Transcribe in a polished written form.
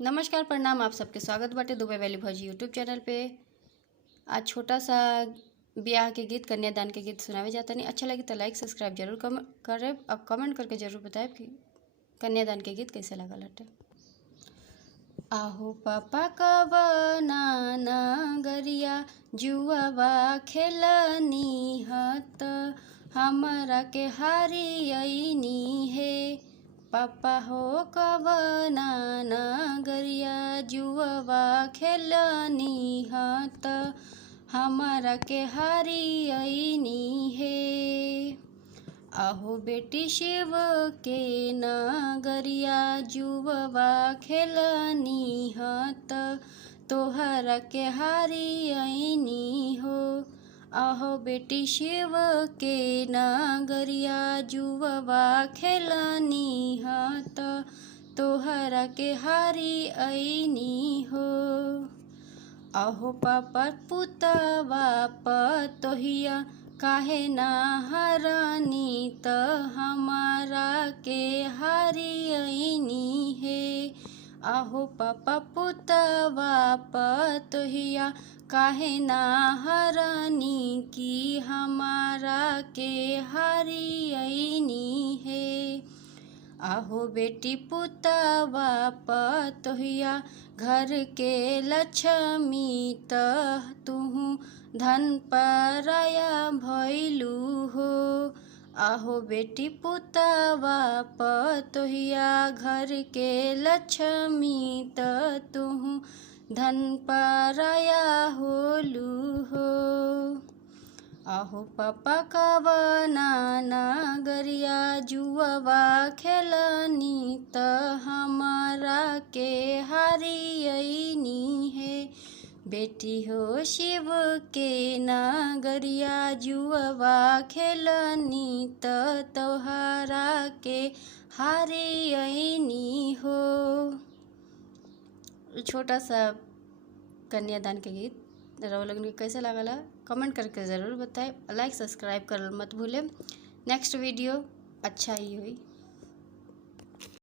नमस्कार प्रणाम, आप सबके स्वागत बाटे दुबई वैली भौजी यूट्यूब चैनल पे। आज छोटा सा ब्याह के गीत, कन्यादान के गीत सुनावे जाता। नहीं अच्छा लगे तो लाइक सब्सक्राइब जरूर करे। अब कमेंट करके जरूर बताएं कि कन्यादान के गीत कैसे लगल हटे। आहो पापा कवना नगरिया जुआवा खेलनी हत, हमरा के हारियनी है। पापा हो कवना नगरिया जुआवा खेलनी हत, हमरा के हारियनी है। आहो बेटी शिव के नगरिया जुआवा खेलनी हत, तोहरा के हारियनी हो। आहो बेटी शिव के नगरिया जुआवा खेलनी हत, तोहरा के हारियनी हो। आहो पापा पुतवा पतोहिया काहे ना हरानी, त हमारा के हारियनी है। आहो पापा पुतवा पतोहिया काहे ना हरानी, की हमारा के हारियनी है। आहो बेटी पुतवा पतोहिया घर के लक्ष्मी, त तुहू धन पराया भैलू हो। आहो बेटी पुतवा पतोहिया घर के लक्ष्मी, त तुहू धन पराया होलू हो। आहो पापा कवना नगरिया जुआवा खेलनी, त हमारा के हारियनी है। बेटी हो शिव के नगरिया जुआवा खेलनी, त तोहरा के हारियनी हो। छोटा सा कन्यादान के गीत रउआ लोगन के कैसे लागला कमेंट करके ज़रूर बताएं। लाइक सब्सक्राइब कर मत भूलें। नेक्स्ट वीडियो अच्छा ही हुई।